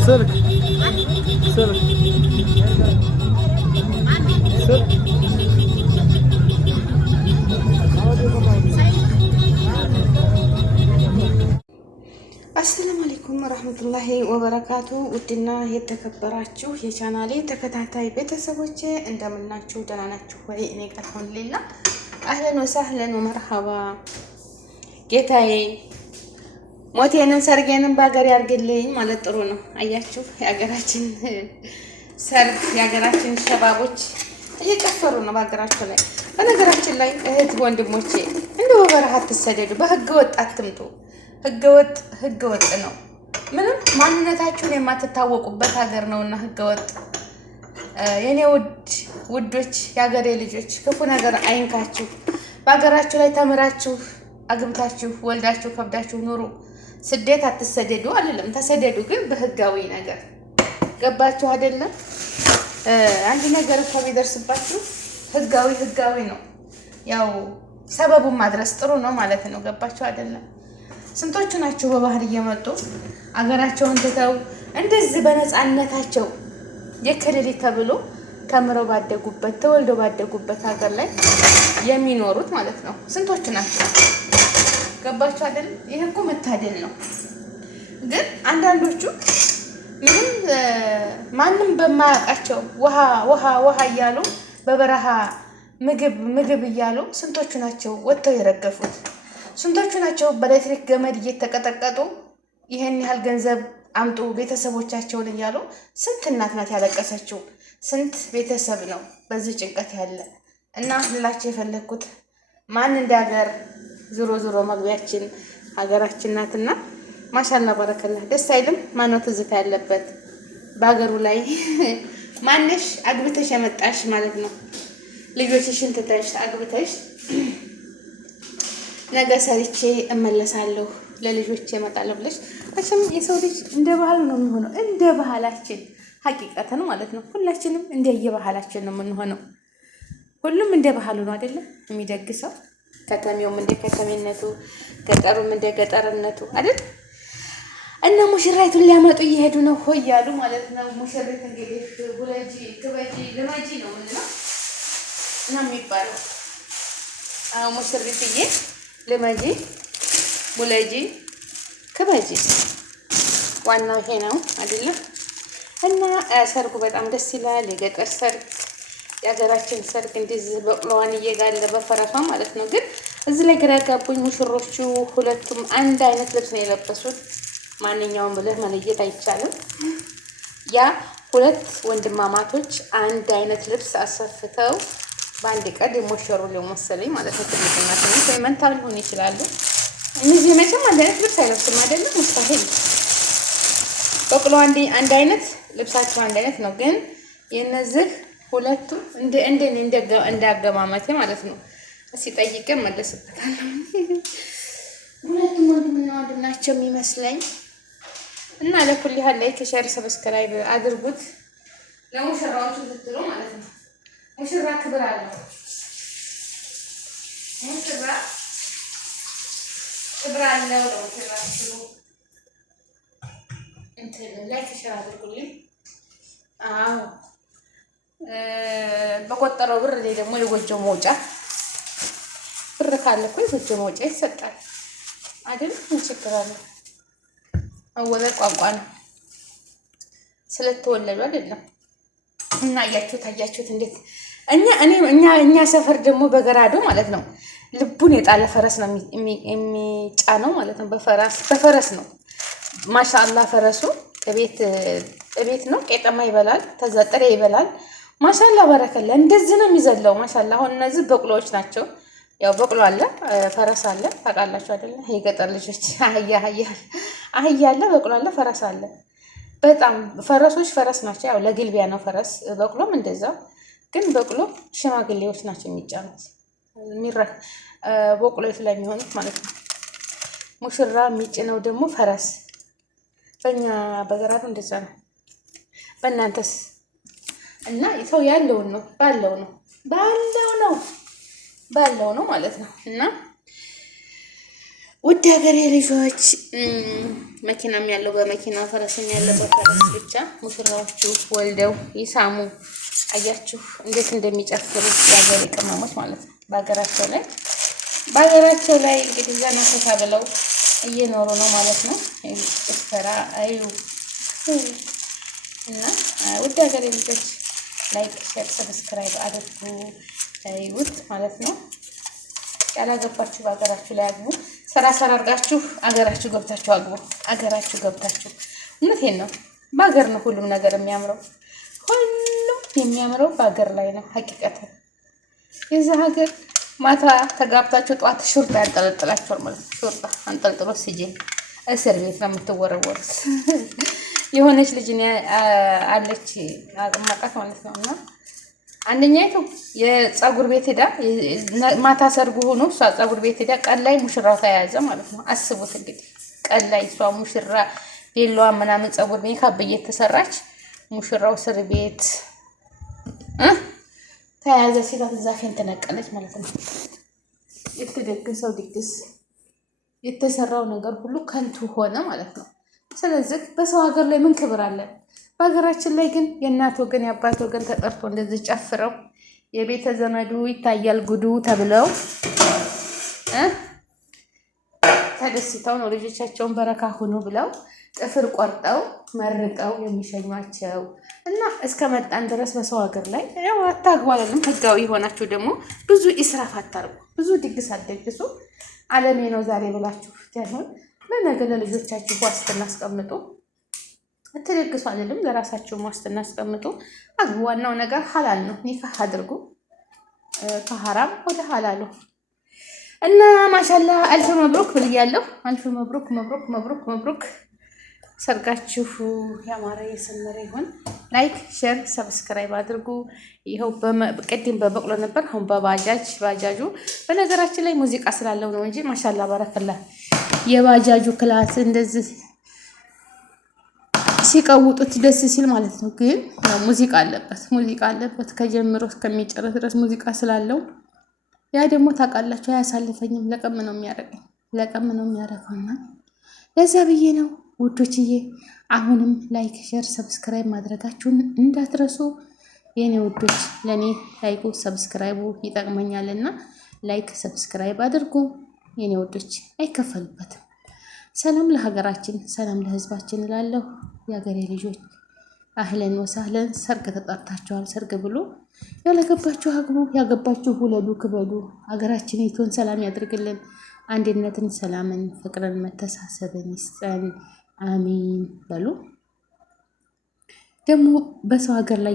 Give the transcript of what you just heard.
سلك سلك سلك. አሰላሙ አለይኩም ወራህመቱላሂ ወበረካቱ። ውድና የተከበራችሁ የቻናሌ ተከታታይ ቤተሰቦቼ እንደምናችሁ ደህና ናችሁ ወይ? እኔ ጋር አልሐምዱሊላህ አህለን ወሰህለን ወመርሐባ። ጌታዬ ሞቴንን ሰርጌንን በሀገር ያርግልኝ ማለት ጥሩ ነው። አያችሁ የሀገራችን ሰርግ የሀገራችን ሸባቦች እየጨፈሩ ነው በሀገራቸው ላይ። በነገራችን ላይ እህት ወንድሞቼ እንደው በበረሃ አትሰደዱ፣ በህገ ወጥ አትምጡ። ህገወጥ ነው። ምንም ማንነታችሁን የማትታወቁበት ሀገር ነውና ህገወጥ። የኔ ውዶች የሀገሬ ልጆች ክፉ ነገር አይንካችሁ። በሀገራችሁ ላይ ተምራችሁ አግብታችሁ ወልዳችሁ ከብዳችሁ ኑሩ። ስደት አትሰደዱ አይደለም፣ ተሰደዱ ግን በህጋዊ ነገር። ገባችሁ አይደለም? አንድ ነገር እኮ ቢደርስባችሁ ህጋዊ ነው። ያው ሰበቡን ማድረስ ጥሩ ነው ማለት ነው። ገባችሁ አይደለም? ስንቶቹ ናቸው በባህር እየመጡ አገራቸውን ትተው እንደዚህ በነፃነታቸው የክልል ተብሎ ተምረው ባደጉበት ተወልደው ባደጉበት ሀገር ላይ የሚኖሩት ማለት ነው። ስንቶቹ ናቸው? ገባችሁ አይደል? ይሄ እኮ መታደል ነው። ግን አንዳንዶቹ ምንም ማንም በማያውቃቸው ውሃ እያሉ በበረሃ ምግብ እያሉ ስንቶቹ ናቸው ወጥተው የረገፉት? ስንቶቹ ናቸው በኤሌክትሪክ ገመድ እየተቀጠቀጡ ይሄን ያህል ገንዘብ አምጡ ቤተሰቦቻቸውን እያሉ? ስንት እናት ናት ያለቀሰችው? ስንት ቤተሰብ ነው በዚህ ጭንቀት ያለ? እና ልላችሁ የፈለግኩት ማን እንደ ሀገር ዞሮ መግቢያችን ሀገራችን ናትና ማሻላ በረከላ። ደስ አይልም? ማነው ትዝታ ያለበት በሀገሩ ላይ? ማነሽ አግብተሽ የመጣሽ ማለት ነው። ልጆችሽን ትተሽ አግብተሽ ነገ ሰርቼ እመለሳለሁ ለልጆቼ እመጣለሁ ብለሽ መቼም የሰው ልጅ እንደ ባህል ነው የሚሆነው። እንደ ባህላችን ሀቂቀተን ማለት ነው። ሁላችንም እንደየባህላችን ነው የምንሆነው። ሁሉም እንደ ባህሉ ነው አይደለም የሚደግሰው። ከተሜውም እንደ ከተሜነቱ፣ ገጠሩም እንደ ገጠርነቱ አይደል? እና ሙሽራይቱን ሊያመጡ እየሄዱ ነው ሆይ ያሉ ማለት ነው። ሙሽሪት እንግዲህ ጉለጂ ክበጂ ልመጂ ነው ምንድነው እና የሚባለው ሙሽሪትዬ ልመጂ ጉለጂ ክበጂ፣ ዋናው ይሄ ነው አይደለም? እና ሰርጉ በጣም ደስ ይላል። የገጠር ሰርግ፣ የሀገራችን ሰርግ እንደዚህ በቅሎዋን እየጋለ በፈረሷ ማለት ነው። ግን እዚህ ላይ ግራ ጋቡኝ። ሙሽሮቹ ሁለቱም አንድ አይነት ልብስ ነው የለበሱት። ማንኛውም ብለህ መለየት አይቻልም። ያ ሁለት ወንድማማቶች አንድ አይነት ልብስ አሰፍተው በአንድ ቀን የሞሸሩ ሊሆን መሰለኝ ማለት ነው። ትልቅና ትንሽ ወይ መንታ ሊሆን ይችላሉ። እነዚህ መቼም አንድ አይነት ልብስ አይለብስም አይደለም? ሙስታሂል። በቅሎ አንድ አይነት ልብሳቸው አንድ አይነት ነው። ግን የነዚህ ሁለቱ እንዳገማመቴ ማለት ነው። ሲጠይቀን መለስበታለሁ። ሁለቱም ወንድምና ወንድም ናቸው የሚመስለኝ። እና ለኩል ያህል ላይክ፣ ሼር፣ ሰብስክራይብ አድርጉት ለሙሽራዎቹ ስትሉ ማለት ነው። ሙሽራ ክብር አለው። ሙሽራ ክብር አለው። ለሙሽራ ስትሉ እንትን ላይክ ሼር አድርጉልኝ። አዎ በቆጠረው ብር ላይ ደግሞ የጎጆ መውጫ ብር ካለ እኮ የጎጆ መውጫ ይሰጣል አይደል? ምን ችግር አለ? መወለድ ቋንቋ ነው። ስለተወለዱ አይደለም። እና አያችሁት እንዴት እኛ ሰፈር ደግሞ በገራዶ ማለት ነው ልቡን የጣለ ፈረስ ነው የሚጫነው ማለት ነው። በፈረስ ነው ማሻአላህ። ፈረሱ እቤት ነው ቄጠማ ይበላል፣ ተዘጠረ ይበላል። ማሻአላህ በረከላ። እንደዚህ ነው የሚዘለው ማሻአላህ። አሁን እነዚህ በቅሎዎች ናቸው። ያው በቅሎ አለ፣ ፈረስ አለ። ታውቃላችሁ አይደለ? የገጠር ልጆች አህያ አለ፣ በቅሎ አለ፣ ፈረስ አለ። በጣም ፈረስ ናቸው። ያው ለግልቢያ ነው ፈረስ። በቅሎም እንደዛው። ግን በቅሎ ሽማግሌዎች ናቸው የሚጫኑት በቅሎት ላይ የሚሆኑት ማለት ነው። ሙሽራ የሚጭነው ደግሞ ፈረስ። በእኛ በገራቱ እንደዛ ነው። በእናንተስ? እና ሰው ያለውን ነው ባለው ነው ማለት ነው። እና ውድ ሀገሬ ልጆች መኪናም ያለው በመኪና ፈረስም ያለው በፈረስ ብቻ ሙሽራዎቹ ወልደው ይሳሙ። አያችሁ እንዴት እንደሚጨፍሩ የሀገሬ ቅመሞች ማለት ነው። በሀገራቸው ላይ እንግዲህ ዘና ፈታ ብለው እየኖሩ ነው ማለት ነው። ጭፈራ አዩ እና ውድ ሀገሬ ልጆች ላይክ፣ ሼር፣ ሰብስክራይብ አድርጉ ይውት ማለት ነው። ያላገባችሁ በሀገራችሁ ላይ አግቡ። ሰራ አድርጋችሁ አገራችሁ ገብታችሁ አግቡ። አገራችሁ ገብታችሁ እውነቴን ነው። በሀገር ነው ሁሉም ነገር የሚያምረው። ሁሉም የሚያምረው በሀገር ላይ ነው። ሀቂቀት የዛ ሀገር ማታ ተጋብታችሁ ጠዋት ሹርጣ ያንጠለጥላችኋል ማለት ነው። ሹርጣ አንጠልጥሎ ሲጀኝ እስር ቤት ነው የምትወረወሩት። የሆነች ልጅ አለች አቅማቃት ማለት ነው። እና አንደኛይቱ የፀጉር ቤት ሄዳ ማታ ሰርጉ ሆኖ እሷ ፀጉር ቤት ሄዳ ቀን ላይ ሙሽራው ተያያዘ ማለት ነው። አስቡት እንግዲህ ቀን ላይ እሷ ሙሽራ ሌላዋ ምናምን ፀጉር ሜካፕ እየተሰራች ሙሽራው እስር ቤት ተያያዘ ሲላት እዛ ፌን ተነቀለች ማለት ነው። የተደገሰው ድግስ የተሰራው ነገር ሁሉ ከንቱ ሆነ ማለት ነው። ስለዚህ በሰው ሀገር ላይ ምን ክብር አለን? በሀገራችን ላይ ግን የእናት ወገን የአባት ወገን ተጠርቶ እንደዚህ ጨፍረው የቤተ ዘመዱ ይታያል ጉዱ ተብለው ተደስተው ነው ልጆቻቸውን በረካ ሁኑ ብለው ጥፍር ቆርጠው መርቀው የሚሸኟቸው እና እስከ መጣን ድረስ በሰው ሀገር ላይ ያው አታግባለንም። ህጋዊ የሆናችሁ ደግሞ ብዙ ኢስራፍ አታርጉ፣ ብዙ ድግስ አትደግሱ። ዓለሜ ነው ዛሬ ብላችሁ ያሁን ለነገ ለልጆቻችሁ ዋስትና አስቀምጡ። አትደግሱ አይደለም፣ ለራሳችሁ ዋስትና አስቀምጡ። አግቡ። ዋናው ነገር ሐላል ነው። ኒካህ አድርጉ ከሐራም ወደ ሐላሉ እና ማሻላ አልፍ መብሩክ ብያለሁ። አልፍ መብሩክ መብሩክ መብሩክ መብሩክ። ሰርጋችሁ ያማረ የሰመረ ይሁን። ላይክ፣ ሼር፣ ሰብስክራይብ አድርጉ። ይኸው ቅድም በበቅሎ ነበር፣ አሁን ባጃጁ በነገራችን ላይ ሙዚቃ ስላለው ነው እንጂ ማሻላ ባረከላ የባጃጁ ክላስ እንደዚህ ሲቀውጡት ደስ ሲል ማለት ነው። ግን ሙዚቃ አለበት ከጀምሮ እስከሚጨረስ ድረስ ሙዚቃ ስላለው ያ ደግሞ ታውቃላችሁ አያሳልፈኝም። ለቀም ነው የሚያደርገውና ለዛ ብዬ ነው ውዶችዬ። አሁንም ላይክ፣ ሼር፣ ሰብስክራይብ ማድረጋችሁን እንዳትረሱ የኔ ውዶች። ለኔ ላይኩ ሰብስክራይቡ ይጠቅመኛልና ላይክ ሰብስክራይብ አድርጉ የኔ ውዶች፣ አይከፈልበትም። ሰላም ለሀገራችን፣ ሰላም ለሕዝባችን እላለሁ። የሀገሬ ልጆች አህለን ወሳህለን። ሰርግ ተጠርታችኋል። ሰርግ ብሎ ያለገባችሁ አግቡ፣ ያገባችሁ ውለዱ፣ ክበዱ። ሀገራችን ይቶን ሰላም ያድርግልን። አንድነትን፣ ሰላምን፣ ፍቅርን፣ መተሳሰብን ይስጠን። አሚን በሉ። ደግሞ በሰው ሀገር ላይ